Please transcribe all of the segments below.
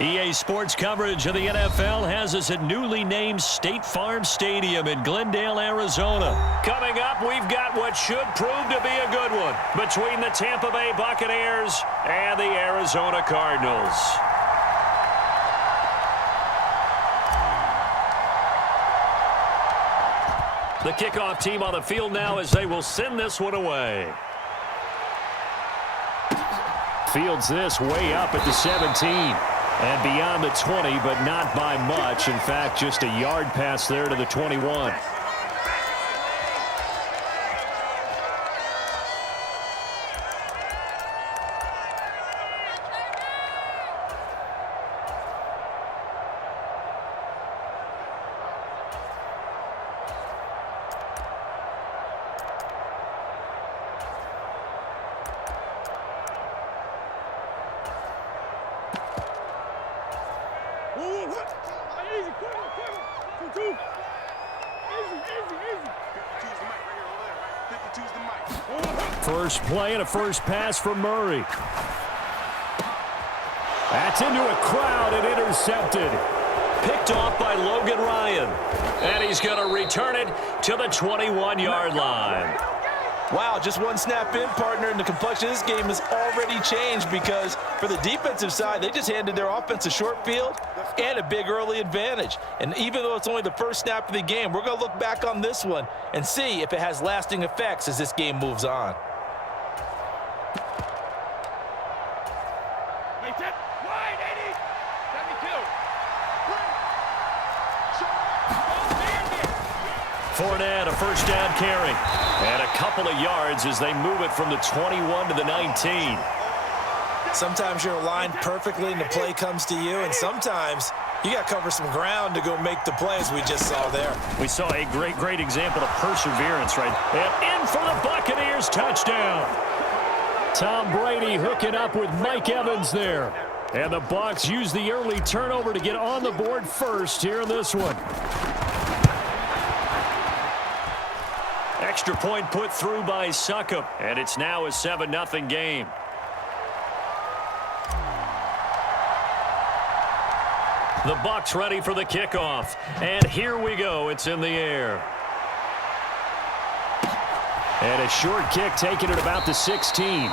EA Sports coverage of the NFL has us at newly named State Farm Stadium in Glendale, Arizona. Coming up, we've got what should prove to be a good one between the Tampa Bay Buccaneers and the Arizona Cardinals. The kickoff team on the field now as they will send this one away. Fields this way up at the 17. And beyond the 20, but not by much. In fact, just a yard pass there to the 21. First play and a first pass for Murray. That's into a crowd and intercepted. Picked off by Logan Ryan. And he's going to return it to the 21-yard line. Wow, just one snap in, partner, and the complexion of this game has already changed because for the defensive side, they just handed their offense a short field and a big early advantage. And even though it's only the first snap of the game, we're going to look back on this one and see if it has lasting effects as this game moves on. Fournette, a first down carry. And a couple of yards as they move it from the 21 to the 19. Sometimes you're aligned perfectly and the play comes to you, and sometimes you got to cover some ground to go make the plays we just saw there. We saw a great example of perseverance, right? And in for the Buccaneers, touchdown. Tom Brady hooking up with Mike Evans there. And the Bucs use the early turnover to get on the board first here in this one. Extra point put through by Succop, and it's now a 7-0 game. The Bucs ready for the kickoff, and here we go. It's in the air. And a short kick taken at about the 16.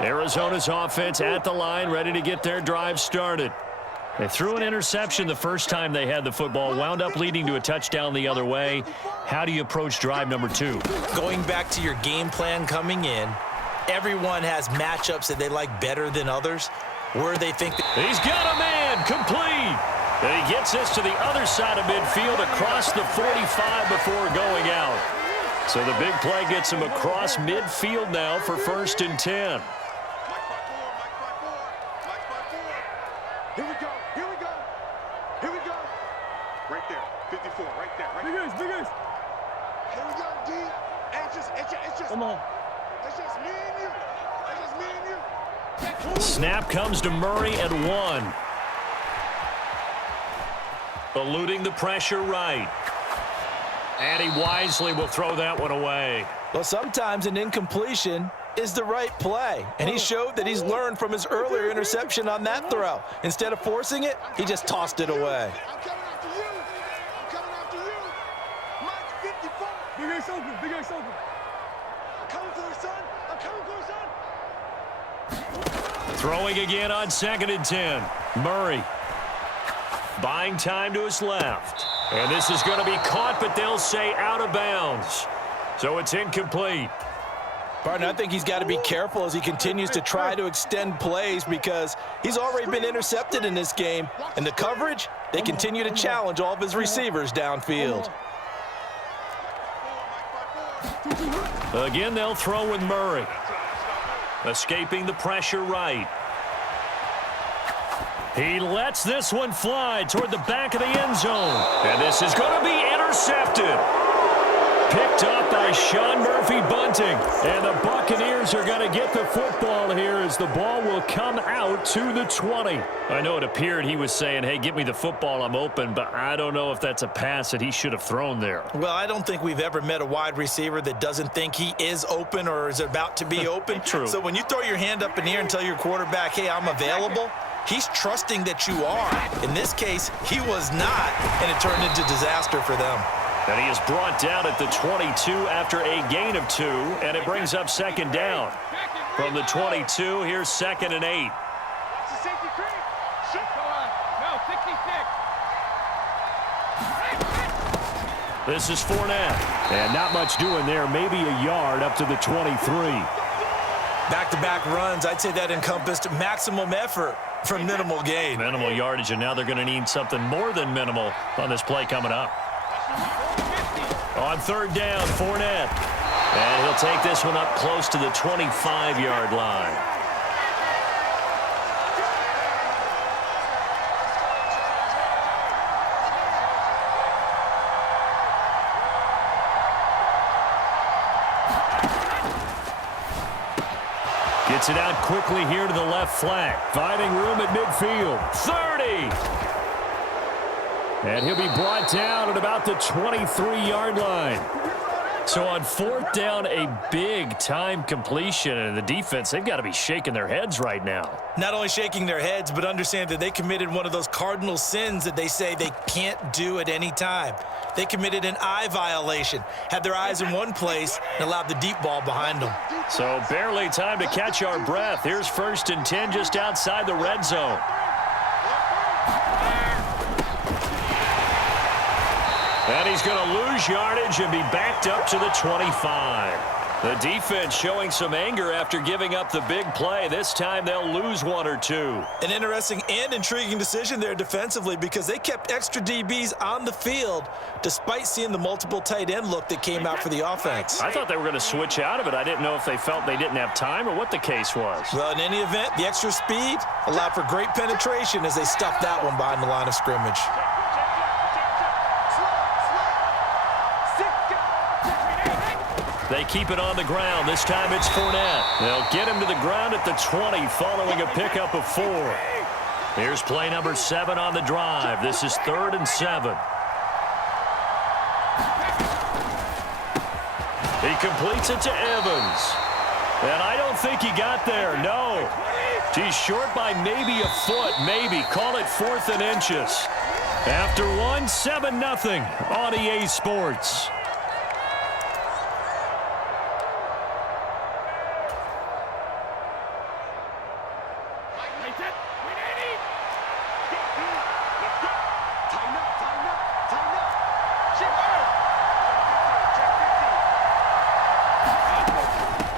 Arizona's offense at the line, ready to get their drive started. They threw an interception the first time they had the football, wound up leading to a touchdown the other way. How do you approach drive number 2? Going back to your game plan coming in, everyone has matchups that they like better than others, where they think he's got a man, complete. And he gets this to the other side of midfield across the 45 before going out. So the big play gets him across midfield now for 1st and 10. Here we go. Here we go. Here we go. Right there. 54. Right there. Right there. Big. Here we go, D. It's just. Come on. It's just me and you. It's just me and you. Snap comes to Murray at 1. Eluding the pressure right. And he wisely will throw that one away. Well, sometimes an incompletion is the right play, and he showed that he's learned from his earlier interception on that throw. Instead of forcing it, he just tossed it away. I'm coming after you. I'm coming after you. Mike 54. Big Ace open. Big Ace open. I'm coming for you, son. I'm coming for you, son. Throwing again on 2nd and 10. Murray buying time to his left. And this is going to be caught, but they'll say out of bounds. So it's incomplete. Partner, I think he's got to be careful as he continues to try to extend plays because he's already been intercepted in this game. And the coverage, they continue to challenge all of his receivers downfield. Again, they'll throw with Murray. Escaping the pressure right. He lets this one fly toward the back of the end zone. And this is going to be intercepted. Picked up by was Sean Murphy bunting. And the Buccaneers are going to get the football here as the ball will come out to the 20. I know it appeared he was saying, hey, give me the football, I'm open, but I don't know if that's a pass that he should have thrown there. Well, I don't think we've ever met a wide receiver that doesn't think he is open or is about to be open. True. So when you throw your hand up in the air and tell your quarterback, hey, I'm available, he's trusting that you are. In this case, he was not, and it turned into disaster for them. And he is brought down at the 22 after a gain of 2, and it brings up second down. From the 22, here's 2nd and 8. This is Fournette. And not much doing there, maybe a yard up to the 23. Back-to-back runs, I'd say that encompassed maximum effort for minimal gain. Minimal yardage, and now they're going to need something more than minimal on this play coming up. On 3rd down, Fournette. And he'll take this one up close to the 25-yard line. Gets it out quickly here to the left flank. Finding room at midfield. 30! And he'll be brought down at about the 23-yard line. So on 4th down, a big-time completion. And the defense, they've got to be shaking their heads right now. Not only shaking their heads, but understand that they committed one of those cardinal sins that they say they can't do at any time. They committed an eye violation, had their eyes in one place, and allowed the deep ball behind them. So barely time to catch our breath. Here's 1st and 10 just outside the red zone. And he's going to lose yardage and be backed up to the 25. The defense showing some anger after giving up the big play. This time they'll lose 1 or 2. An interesting and intriguing decision there defensively because they kept extra DBs on the field despite seeing the multiple tight end look that came out for the offense. I thought they were going to switch out of it. I didn't know if they felt they didn't have time or what the case was. Well, in any event, the extra speed allowed for great penetration as they stuffed that one behind the line of scrimmage. They keep it on the ground. This time it's Fournette. They'll get him to the ground at the 20 following a pickup of 4. Here's play number 7 on the drive. This is 3rd and 7. He completes it to Evans. And I don't think he got there. No. He's short by maybe a foot. Maybe. Call it 4th and inches. After 1, 7-0 on EA Sports.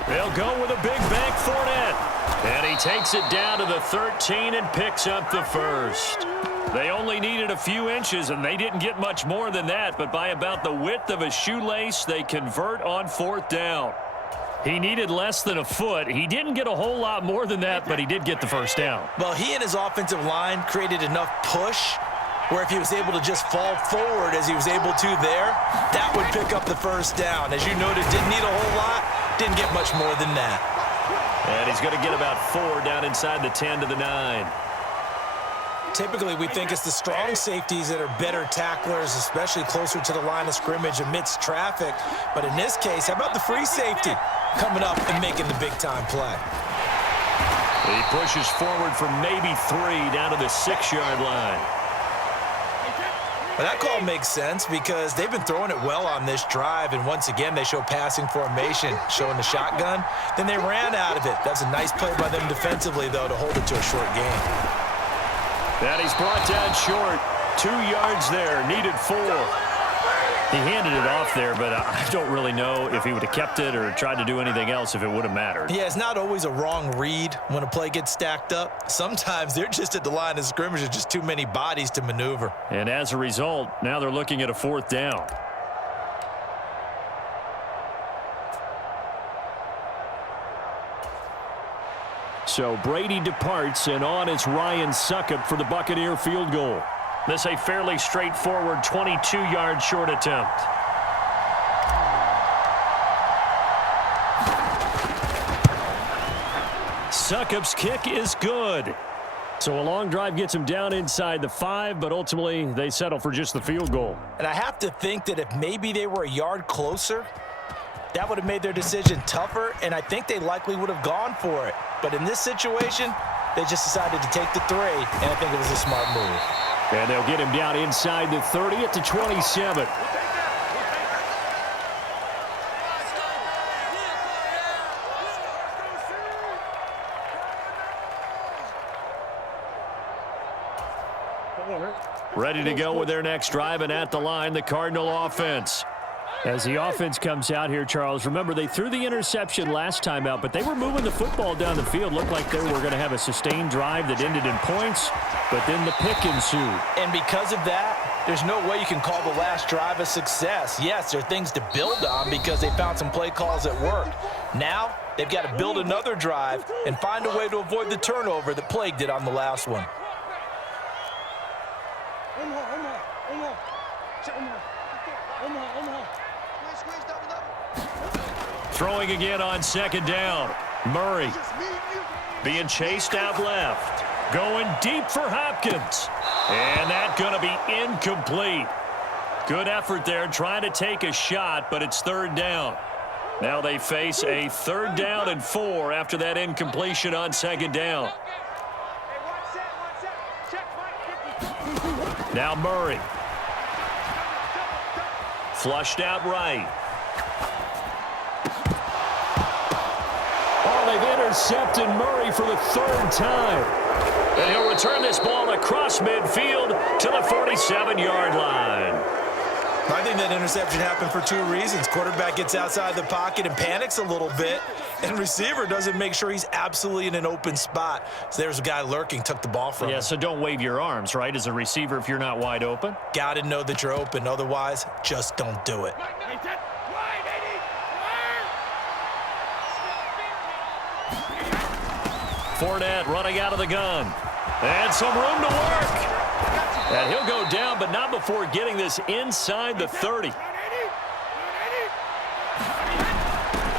They'll go with a big bank Fournette. And he takes it down to the 13 and picks up the 1st. They only needed a few inches, and they didn't get much more than that. But by about the width of a shoelace, they convert on 4th down. He needed less than a foot. He didn't get a whole lot more than that, but he did get the 1st down. Well, he and his offensive line created enough push where if he was able to just fall forward as he was able to there, that would pick up the 1st down. As you noted, didn't need a whole lot, didn't get much more than that. And he's going to get about 4 down inside the 10 to the 9. Typically, we think it's the strong safeties that are better tacklers, especially closer to the line of scrimmage amidst traffic. But in this case, how about the free safety coming up and making the big-time play? He pushes forward for maybe 3 down to the 6-yard line. Well, that call makes sense because they've been throwing it well on this drive, and once again, they show passing formation, showing the shotgun. Then they ran out of it. That's a nice play by them defensively, though, to hold it to a short gain. And he's brought down short. 2 yards there, needed 4. He handed it off there, but I don't really know if he would have kept it or tried to do anything else if it would have mattered. Yeah, it's not always a wrong read when a play gets stacked up. Sometimes they're just at the line of scrimmage. There's just too many bodies to maneuver. And as a result, now they're looking at a 4th down. So Brady departs, and on is Ryan Succop for the Buccaneer field goal. This a fairly straightforward 22-yard short attempt. Succop's kick is good. So a long drive gets him down inside the 5, but ultimately they settle for just the field goal. And I have to think that if maybe they were a yard closer, that would have made their decision tougher, and I think they likely would have gone for it. But in this situation, they just decided to take the 3, and I think it was a smart move. And they'll get him down inside the 30 at the 27. Ready to go with their next drive, and at the line, the Cardinal offense. As the offense comes out here, Charles, remember they threw the interception last time out, but they were moving the football down the field. Looked like they were going to have a sustained drive that ended in points, but then the pick ensued. And because of that, there's no way you can call the last drive a success. Yes, there are things to build on because they found some play calls that worked. Now, they've got to build another drive and find a way to avoid the turnover that plagued it on the last one. Throwing again on second down. Murray being chased out left. Going deep for Hopkins. And that's going to be incomplete. Good effort there trying to take a shot, but it's third down. Now they face a 3rd down and 4 after that incompletion on second down. Now Murray. Flushed out right. Oh, they've intercepted Murray for the 3rd time. And he'll return this ball across midfield to the 47-yard line. I think that interception happened for 2 reasons. Quarterback gets outside the pocket and panics a little bit, and receiver doesn't make sure he's absolutely in an open spot. So there's a guy lurking, took the ball from him. Yeah, so don't wave your arms, right, as a receiver if you're not wide open. Got to know that you're open. Otherwise, just don't do it. Fournette running out of the gun. And some room to work. And he'll go down, but not before getting this inside the 30.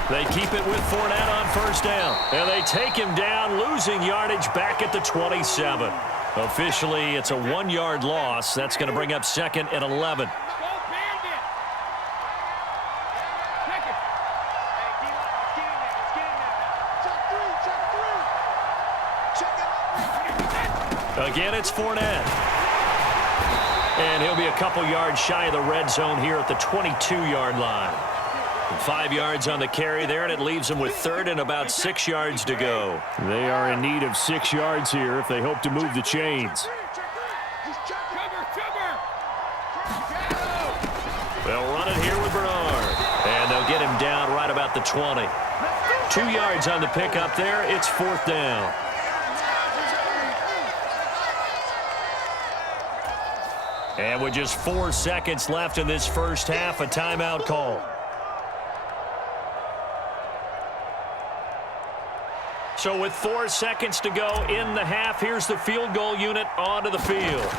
They keep it with Fournette on 1st down. And they take him down, losing yardage back at the 27. Officially, it's a 1-yard loss. That's going to bring up 2nd and 11. Again, it's Fournette. And he'll be a couple yards shy of the red zone here at the 22-yard line. 5 yards on the carry there, and it leaves them with 3rd and about 6 yards to go. They are in need of 6 yards here if they hope to move the chains. They'll run it here with Bernard. And they'll get him down right about the 20. 2 yards on the pickup there. It's 4th down. And with just 4 seconds left in this first half, a timeout call. So with 4 seconds to go in the half, here's the field goal unit onto the field.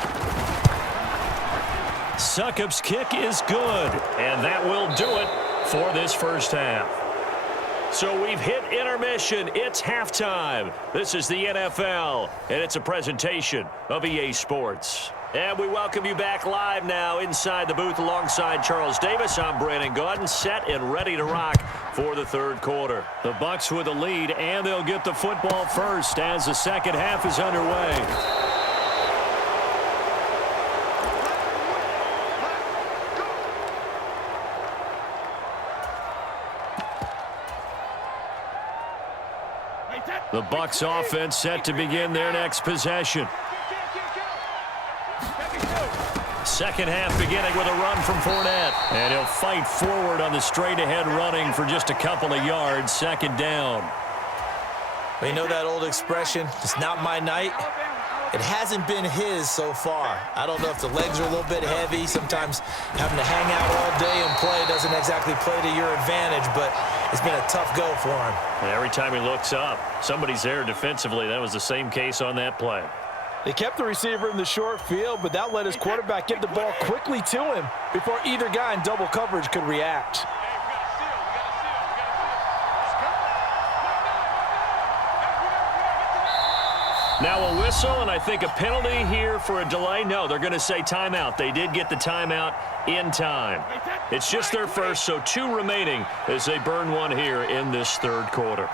Succop's kick is good, and that will do it for this first half. So we've hit intermission. It's halftime. This is the NFL, and it's a presentation of EA Sports. And we welcome you back live now inside the booth alongside Charles Davis. I'm Brandon Gaudin, set and ready to rock for the 3rd quarter. The Bucs with a lead, and they'll get the football first as the second half is underway. The Bucs offense set to begin their next possession. Second half beginning with a run from Fournette. And he'll fight forward on the straight-ahead running for just a couple of yards. 2nd down. You know that old expression, it's not my night? It hasn't been his so far. I don't know if the legs are a little bit heavy. Sometimes having to hang out all day and play doesn't exactly play to your advantage, but it's been a tough go for him. And every time he looks up, somebody's there defensively. That was the same case on that play. They kept the receiver in the short field, but that let his quarterback get the ball quickly to him before either guy in double coverage could react. Now a whistle, and I think a penalty here for a delay. No, they're going to say timeout. They did get the timeout in time. It's just their first, so 2 remaining as they burn one here in this third quarter.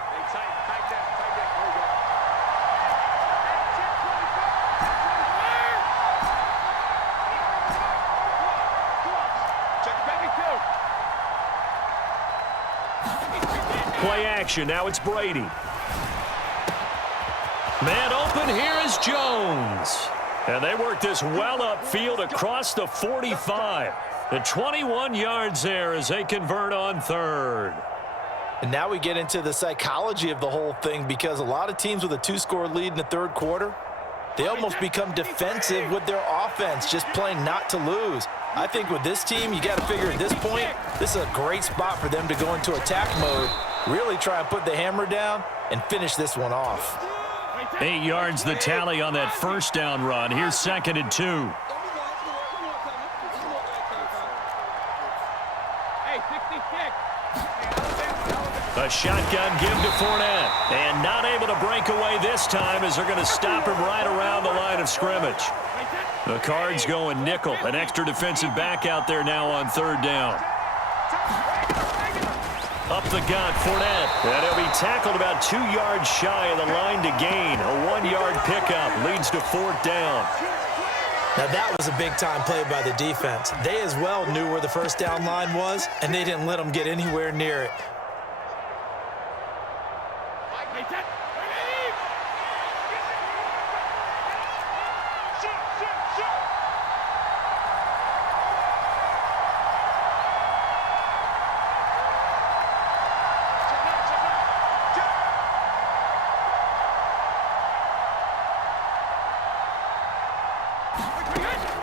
Play action. Now it's Brady. Man open, here is Jones. And they work this well upfield across the 45. The 21 yards there as they convert on third. And now we get into the psychology of the whole thing, because a lot of teams with a 2-score lead in the third quarter, they almost become defensive with their offense, just playing not to lose. I think with this team, you got to figure at this point, this is a great spot for them to go into attack mode, really try and put the hammer down and finish this one off. 8 yards the tally on that first down run. Here's 2nd and 2. A shotgun give to Fournette. And not able to break away this time as they're going to stop him right around the line of scrimmage. The Cards going nickel. An extra defensive back out there now on third down. Up the gut, Fournette. And he'll be tackled about 2 yards shy of the line to gain. A 1-yard pickup leads to fourth down. Now that was a big-time play by the defense. They as well knew where the first down line was, and they didn't let them get anywhere near it.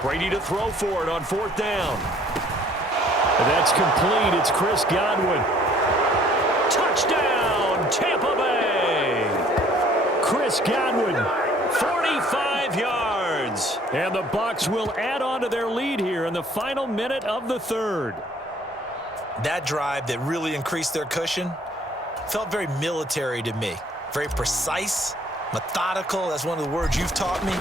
Brady to throw for it on fourth down. And that's complete. It's Chris Godwin. Touchdown, Tampa Bay. Chris Godwin, 45 yards. And the Bucs will add on to their lead here in the final minute of the third. That drive that really increased their cushion felt very military to me. Very precise, methodical. That's one of the words you've taught me.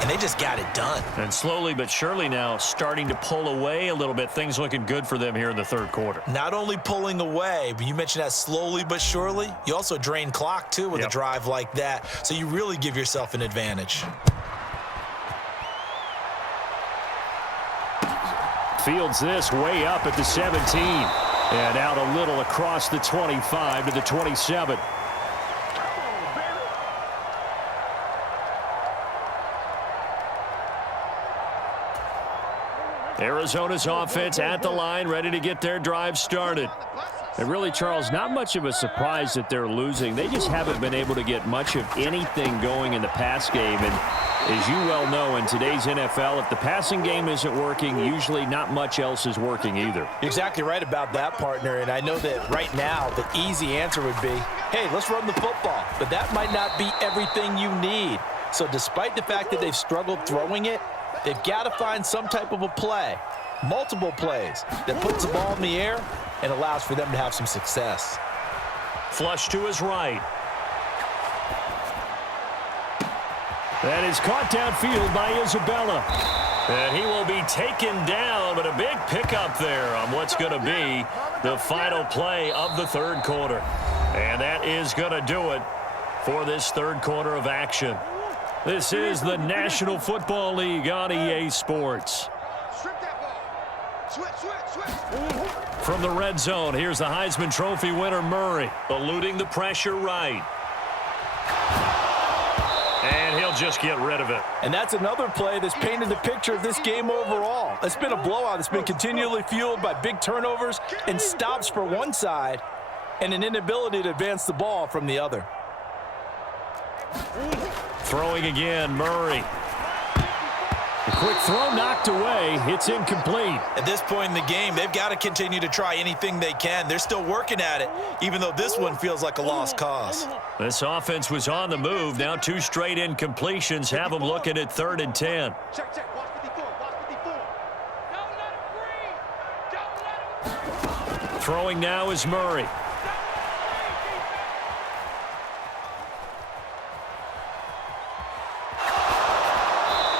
And they just got it done. And slowly but surely now starting to pull away a little bit. Things looking good for them here in the third quarter. Not only pulling away, but you mentioned that slowly but surely. You also drain clock, too, with a drive like that. So you really give yourself an advantage. Fields this way up at the 17. And out a little across the 25 to the 27. Arizona's offense at the line, ready to get their drive started. And really, Charles, not much of a surprise that they're losing. They just haven't been able to get much of anything going in the pass game. And as you well know, in today's NFL, if the passing game isn't working, usually not much else is working either. You're exactly right about that, partner. And I know that right now the easy answer would be, hey, let's run the football. But that might not be everything you need. So despite the fact that they've struggled throwing it, they've got to find some type of a play, multiple plays, that puts the ball in the air and allows for them to have some success. Flush to his right. That is caught downfield by Isabella. And he will be taken down, but a big pickup there on what's going to be the final play of the third quarter. And that is going to do it for this third quarter of action. This is the National Football League on EA Sports. From the red zone, here's the Heisman Trophy winner, Murray, eluding the pressure right. And he'll just get rid of it. And that's another play that's painted the picture of this game overall. It's been a blowout. It's been continually fueled by big turnovers and stops for one side and an inability to advance the ball from the other. Throwing again, Murray. A quick throw knocked away. It's incomplete. At this point in the game, they've got to continue to try anything they can. They're still working at it, even though this one feels like a lost cause. This offense was on the move. Now 2 straight incompletions have them looking at 3rd and 10. Check. Watch 54. Watch 54. Don't let him breathe. Throwing now is Murray.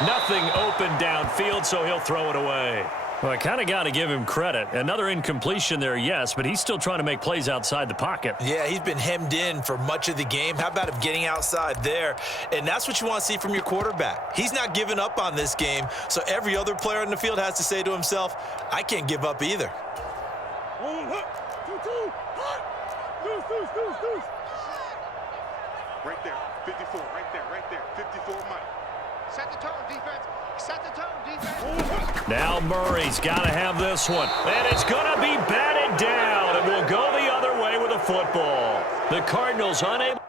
Nothing open downfield, so he'll throw it away. Well, I kind of got to give him credit. Another incompletion there, yes, but he's still trying to make plays outside the pocket. Yeah, he's been hemmed in for much of the game. How about him getting outside there? And that's what you want to see from your quarterback. He's not giving up on this game, so every other player in the field has to say to himself, I can't give up either. Right there, 54, right there, 54, Mike. Set the tone, defense. Set the tone, defense. Now Murray's got to have this one. And it's going to be batted down. And we'll go the other way with a football. The Cardinals unable.